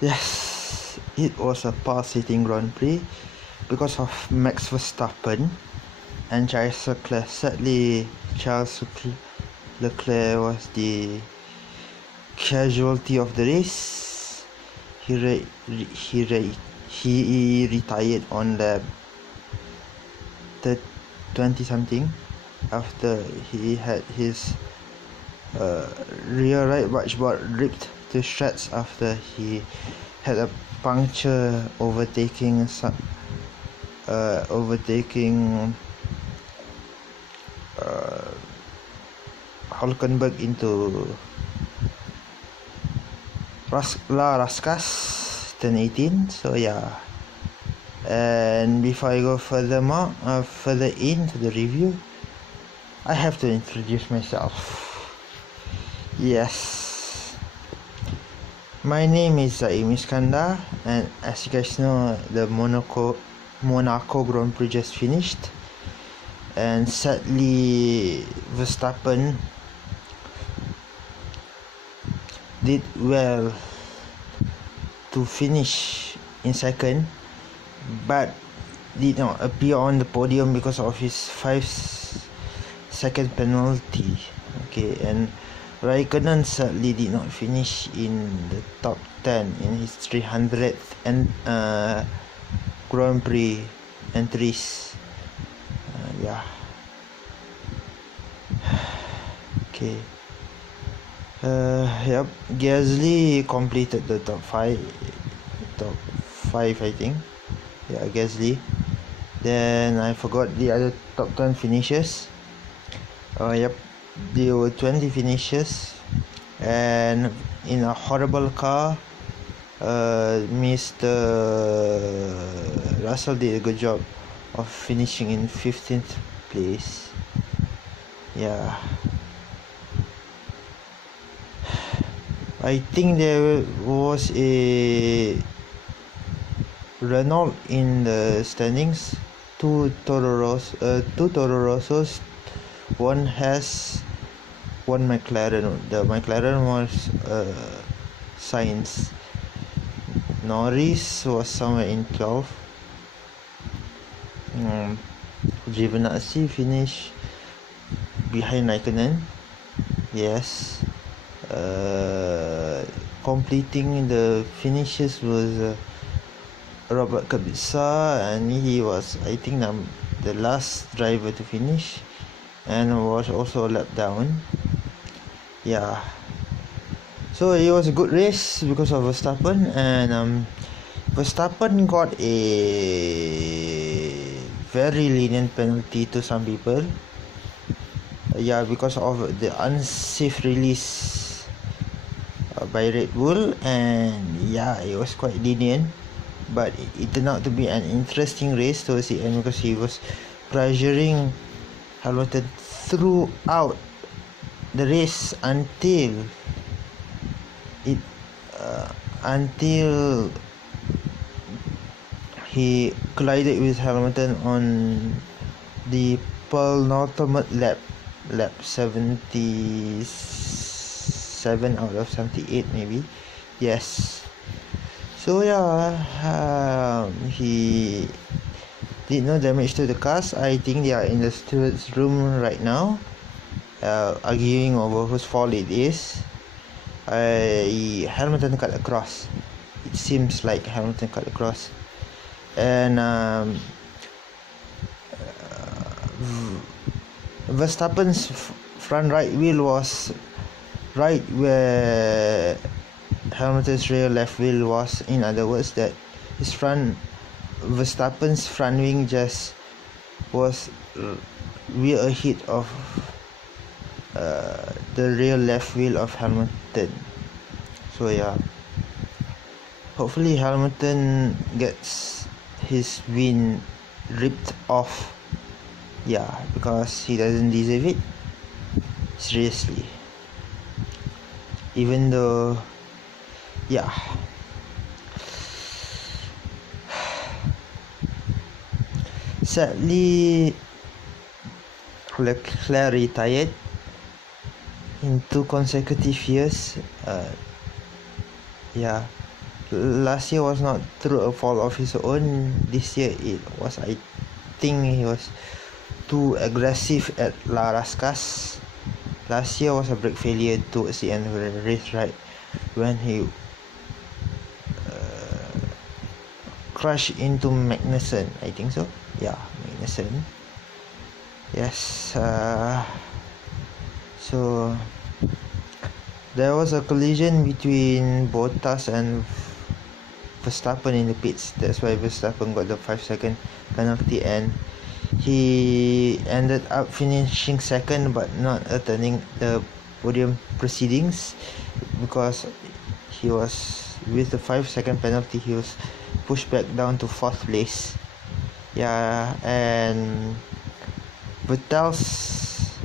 Yes, it was a pulsating Grand Prix because of Max Verstappen and Charles Leclerc. Sadly, Charles Leclerc was the casualty of the race. He retired on lap 20 something after he had his rear right dashboard ripped to shreds after he had a puncture overtaking Hulkenberg into Raskas turn 18. So yeah, and before I go further into the review, I have to introduce myself. Yes, my name is Zaim Iskandar, and as you guys know, the Monaco Grand Prix just finished, and sadly Verstappen did well to finish in second, but did not appear on the podium because of his 5-second penalty. Okay, and Raikkonen sadly did not finish in the top 10 in his 300th Grand Prix entries. Yeah. Okay. Yep. Gasly completed the top 5 I think. Yeah, Gasly. Then I forgot the other top 10 finishes. Yep. There were 20 finishes, and in a horrible car, Mr. Russell did a good job of finishing in 15th place. Yeah, I think there was a Renault in the standings, two Toro Rossos, one has one McLaren. The McLaren was Sainz. Norris was somewhere in 12. Giovinazzi finished behind Raikkonen. Yes. Completing the finishes was Robert Kubica, and he was, I think, the last driver to finish, and was also a lap down. Yeah, so it was a good race because of Verstappen, and Verstappen got a very lenient penalty to some people. Yeah, because of the unsafe release by Red Bull, and yeah, it was quite lenient, but it turned out to be an interesting race towards the end because he was pressuring Hamilton throughout the race until he collided with Hamilton on the penultimate lap 77 out of 78 maybe. Yes. So yeah, he did no damage to the cars. I think they are in the steward's room right now, arguing over whose fault it is. Hamilton cut across. It seems like Hamilton cut across, and Verstappen's front right wheel was right where Hamilton's rear left wheel was. In other words, that Verstappen's front wing just was way ahead of the rear left wheel of Hamilton. So yeah, hopefully Hamilton gets his win ripped off. Yeah, because he doesn't deserve it. Seriously. Even though, yeah. Sadly, Leclerc retired in 2 consecutive years. Yeah, last year was not through a fault of his own. This year it was, I think he was too aggressive at La Rascas. Last year was a brake failure towards the end of the race, right when he crashed into Magnussen, I think so. Yeah, Magnussen. Yes. So there was a collision between Bottas and Verstappen in the pits. That's why Verstappen got the 5-second penalty, and he ended up finishing second but not attending the podium proceedings because he was, with the 5-second penalty, he was pushed back down to 4th place. Yeah, and Vettel's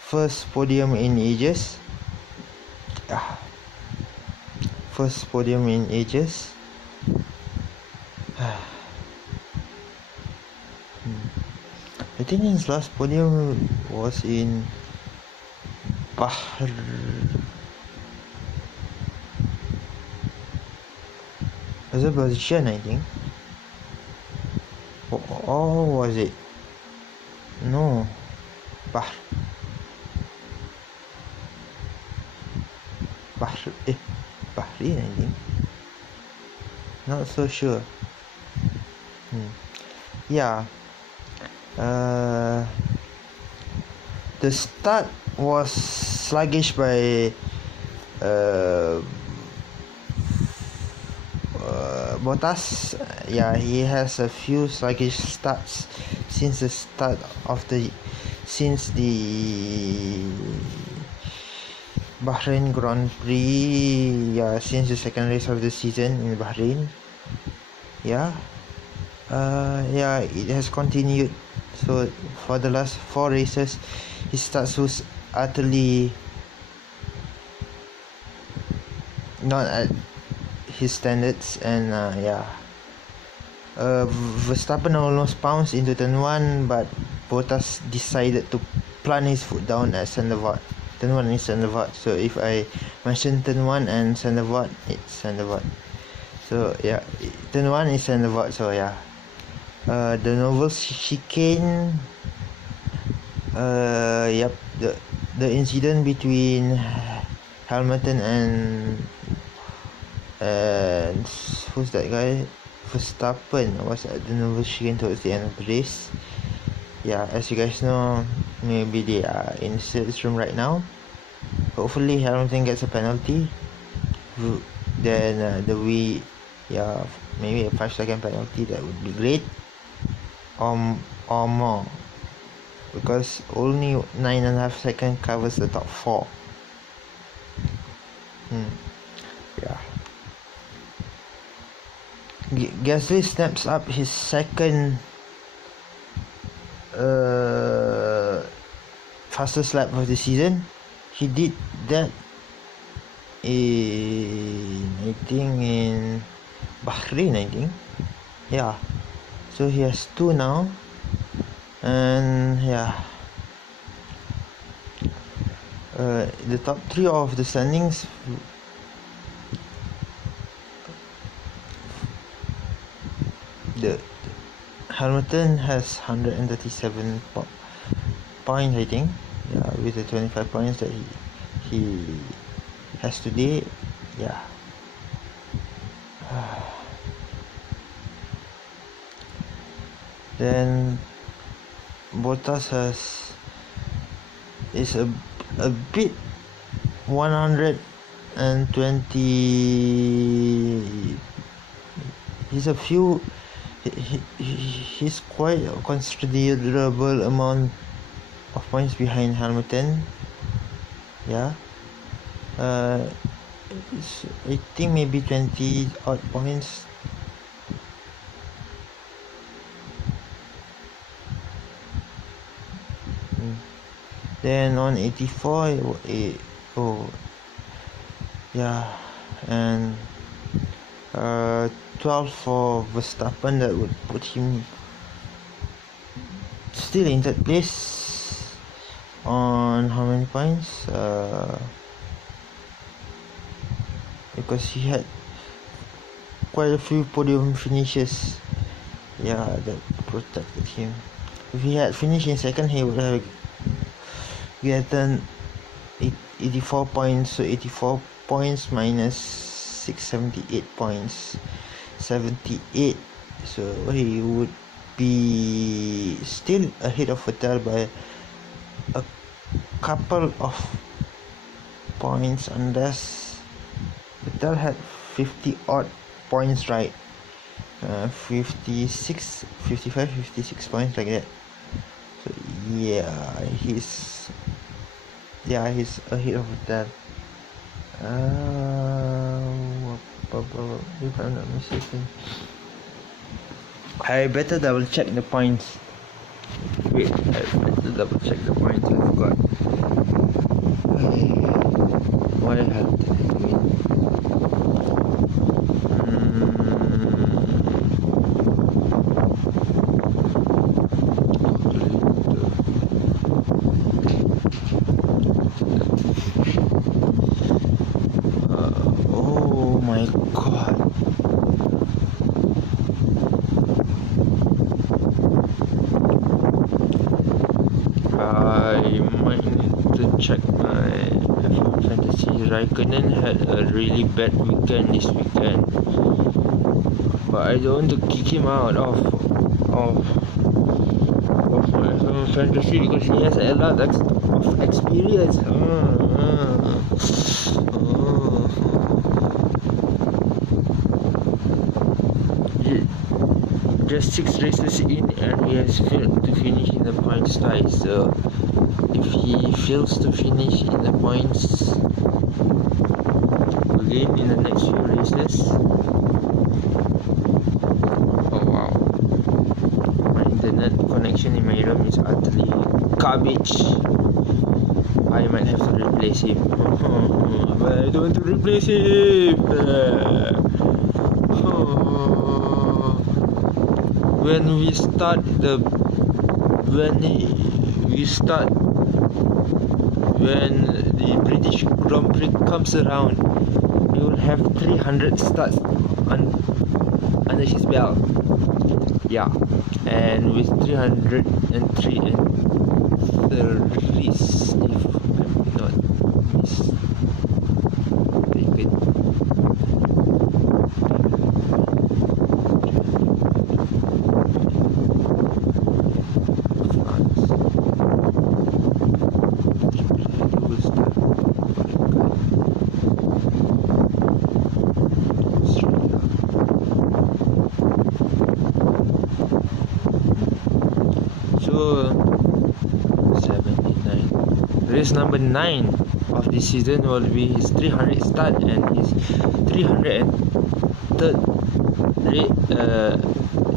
first podium in ages. First podium in ages. I think his last podium was in Azerbaijan, I think. Or was it? No. Bahrain, I think. Not so sure. Yeah. The start was sluggish by Bottas. Yeah, he has a few sluggish starts since the Bahrain Grand Prix. Yeah, since the second race of the season in Bahrain. Yeah. Yeah, it has continued. So for the last 4 races, his starts was utterly not at his standards, and Verstappen almost pounced into turn 1, but Bottas decided to plant his foot down at Sandevort. Turn 1 is Sandevort, so if I mention turn 1 and Sandevort, it's Sandevort. So yeah, turn 1 is Sandevort, so yeah. The novel chicane, yep, the incident between Hamilton and who's that guy? Verstappen was at the novel chicane towards the end of the race. Yeah, as you guys know, maybe they are in the service room right now. Hopefully Hamilton gets a penalty. Then maybe a 5-second penalty, that would be great. Or more, because only 9.5 seconds covers the top 4. Yeah. Gasly snaps up his second fastest lap of the season. He did that in Bahrain, I think. Yeah. So he has 2 now, and yeah, the top 3 of the standings. The Hamilton has 137 points, I think. Yeah, with the 25 points that he has today. Yeah. Then Bottas is a bit 120. He's quite a considerable amount of points behind Hamilton. Yeah. I think maybe 20 odd points. Then on 84, and 12 for Verstappen. That would put him still in third place on how many points? because he had quite a few podium finishes. Yeah, that protected him. If he had finished in second, he would have gotten 84 points. So 84 points minus 678 points, 78. So he would be still ahead of Vettel by a couple of points, unless Vettel had 50 odd points, right? 56, 55, 56 points like that. So yeah, he's ahead of Vettel. If I'm not mistaken, I better double check the points. Wait, I better double check the points. I forgot. Why the hell did I win? Oh my god. I might need to check my F1 fantasy. Raikkonen had a really bad weekend this weekend, but I don't want to kick him out of my F1 fantasy because he has a lot of experience. Just 6 races in and he has failed to finish in the points twice. So if he fails to finish in the points again in the next few races, oh wow, my internet connection in my room is utterly garbage. I might have to replace him. But I don't want to replace him. When the British Grand Prix comes around, he will have 300 starts under his belt. Yeah, and with 303 and 30s, if I'm not mistaken. Race number 9 of this season will be his 300th start and his 303rd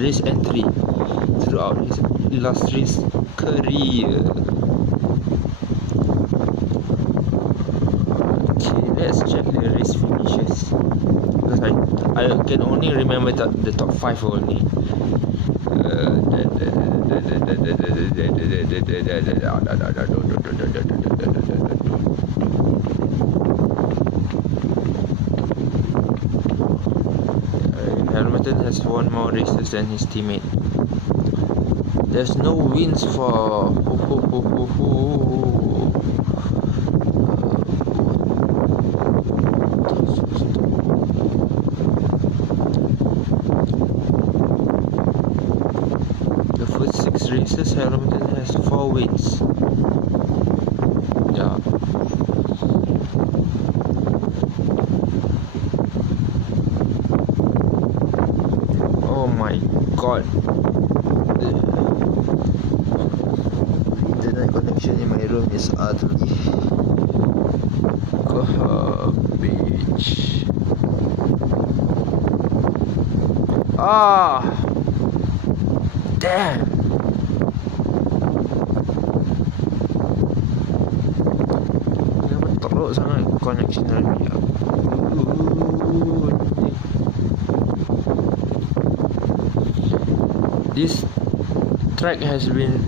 race entry throughout his illustrious career. Okay, let's check the race finishes because I can only remember the top 5 only. Hamilton has won more races than his teammate. There's no wins for the first 6 races. Hamilton has 4 wins. Yeah. Oh my god. The internet connection in my room is utterly garbage. Damn. Kenapa teruk sangat connection dalam ni? This track has been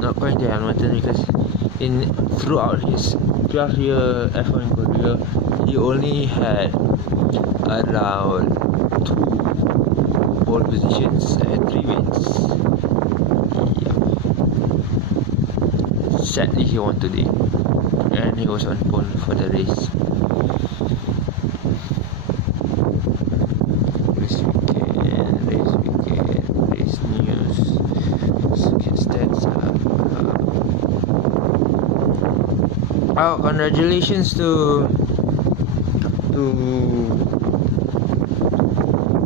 not going to Hamilton because throughout his 12-year F1 career, he only had around 2 pole positions and 3 wins. Yeah. Sadly, he won today, and he was on pole for the race. Race news, stats. Oh, congratulations to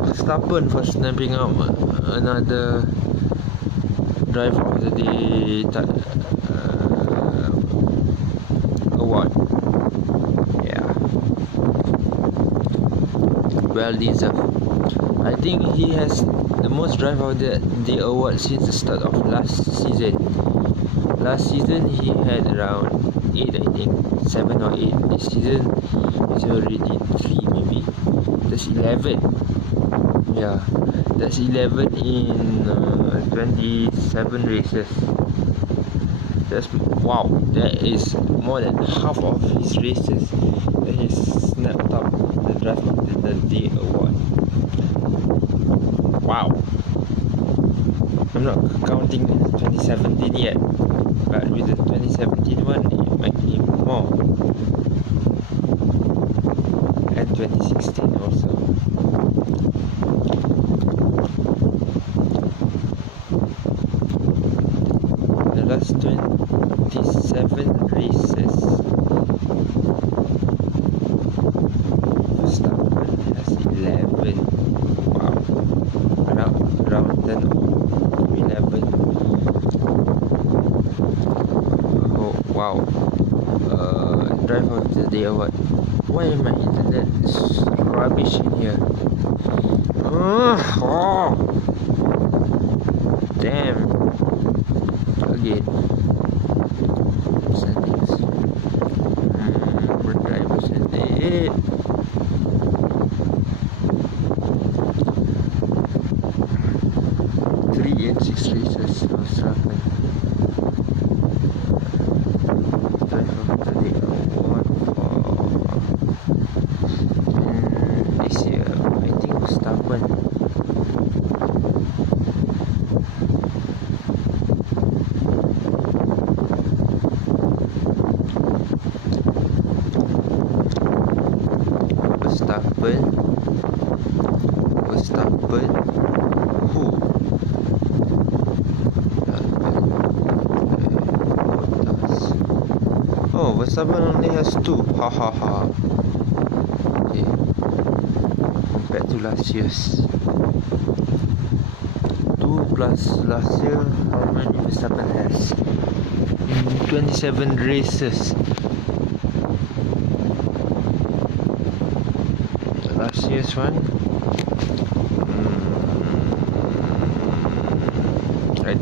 Verstappen for snapping up another driver of the day award. Yeah, well deserved. I think he has the most driver of the day award since the start of last season. Last season he had around 8, I think, 7 or 8. This season he's already 3 maybe. That's 11. Yeah, that's 11 in 27 races. That's wow. That is more than half of his races that he snapped up the driver of the day award. Wow. I'm not counting 2017 yet, but with the 2017 one, it might be more. And 2016 also. The last 27 races, Verstappen has 11. Wow. Around 10 or 11. Oh, wow. Driver of the day award. Why am my internet rubbish in here? Oh, damn. Again. Settings. Driver setting. 3 and 6 races was happening. Driver of the day award for this year, I think Verstappen. Verstappen. Who? Oh, Verstappen only has 2. Ha ha ha. Okay. Compared to last year's. 2 plus last year, how many Verstappen has? 27 races. Last year's one. Right.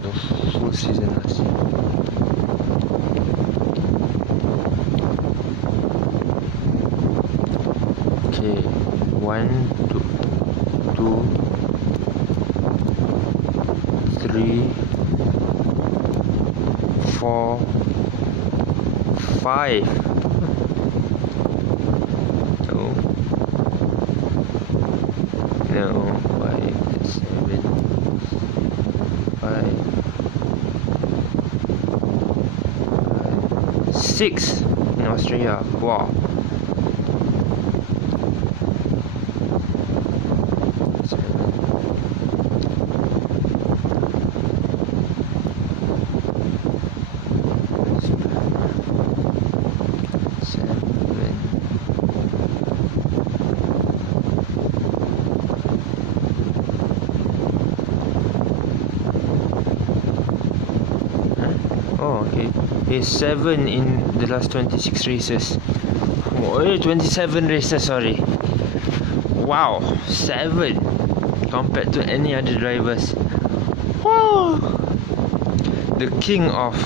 The full season last year. Okay, 1, 2, 3, 4, 5. No, 5, 7, 5, 6 in Australia. Wow. 7 in the last 26 races. Oh, 27 races, sorry. Wow, 7 compared to any other drivers. Wow. The king of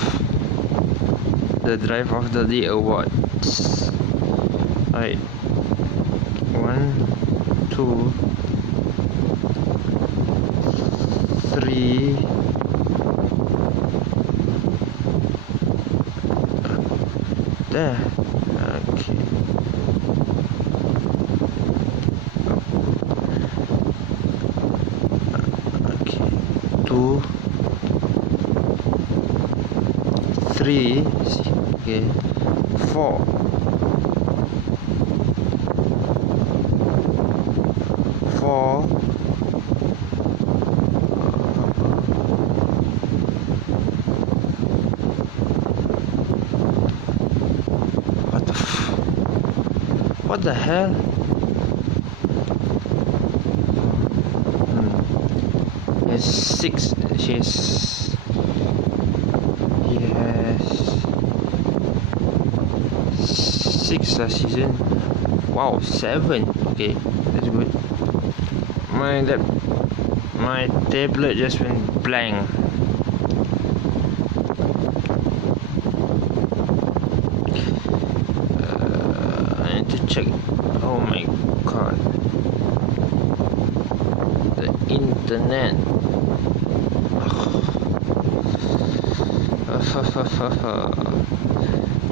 the Driver of the Day awards. Right. 1, 2, 3. There. Okay. Okay. 2, 3. Okay. 4. 4. What the hell? There's 6. He has 6 last season. Wow, 7. Okay, that's good. My tablet just went blank. I need to check. Oh my god, the internet.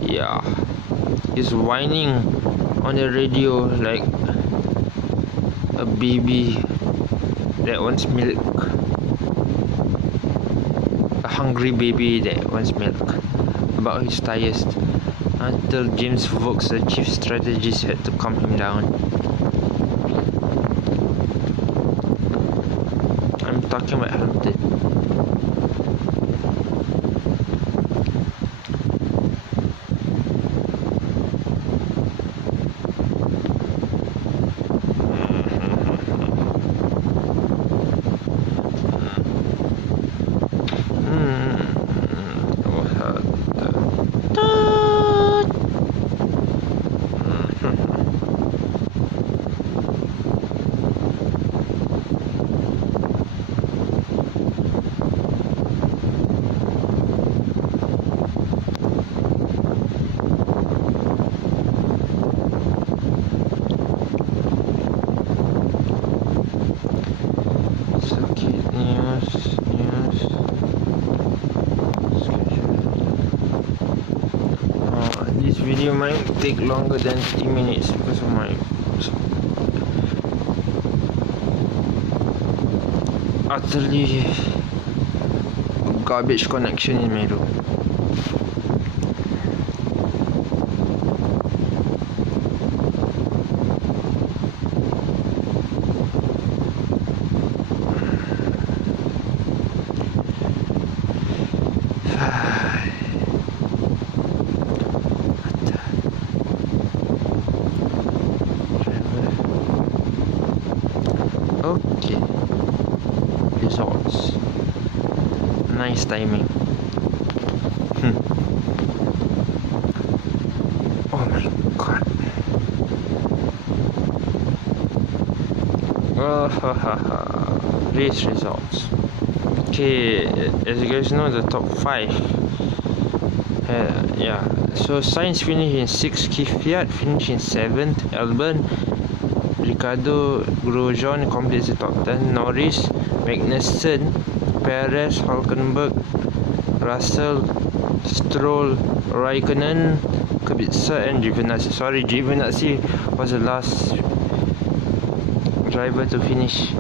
Yeah, he's whining on the radio like a baby that wants milk, a hungry baby that wants milk, about his tires, until James Vokes, the chief strategist, had to calm him down. I'm talking about Hampton. This video might take longer than 30 minutes because of my utterly garbage connection in my room. Okay, results. Nice timing. Oh my god. Race results. Okay, as you guys know, the top 5. Yeah, so Sainz finished in 6th, Kvyat finished in 7th, Albon, Ricardo Grosjean completes the top 10, Norris, Magnussen, Perez, Hulkenberg, Russell, Stroll, Raikkonen, Kubica and Giovinazzi. Sorry, Giovinazzi was the last driver to finish,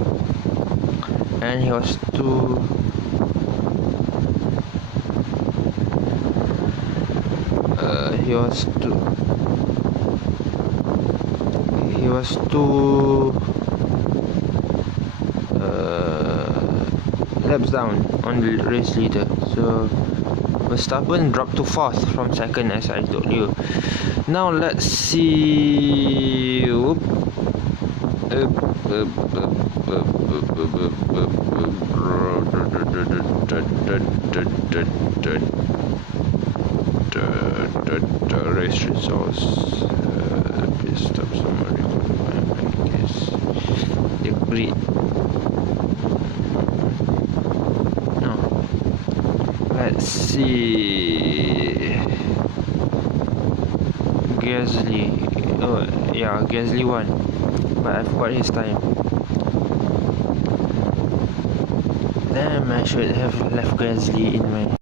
and he was too laps down on the race leader. So Verstappen dropped to 4th from 2nd, as I told you. Now let's see. Race results. Pit stop summary. I guess the grid. No. Let's see. Gasly. Oh yeah, Gasly won, but I forgot his time. Damn, I should have left Gasly in my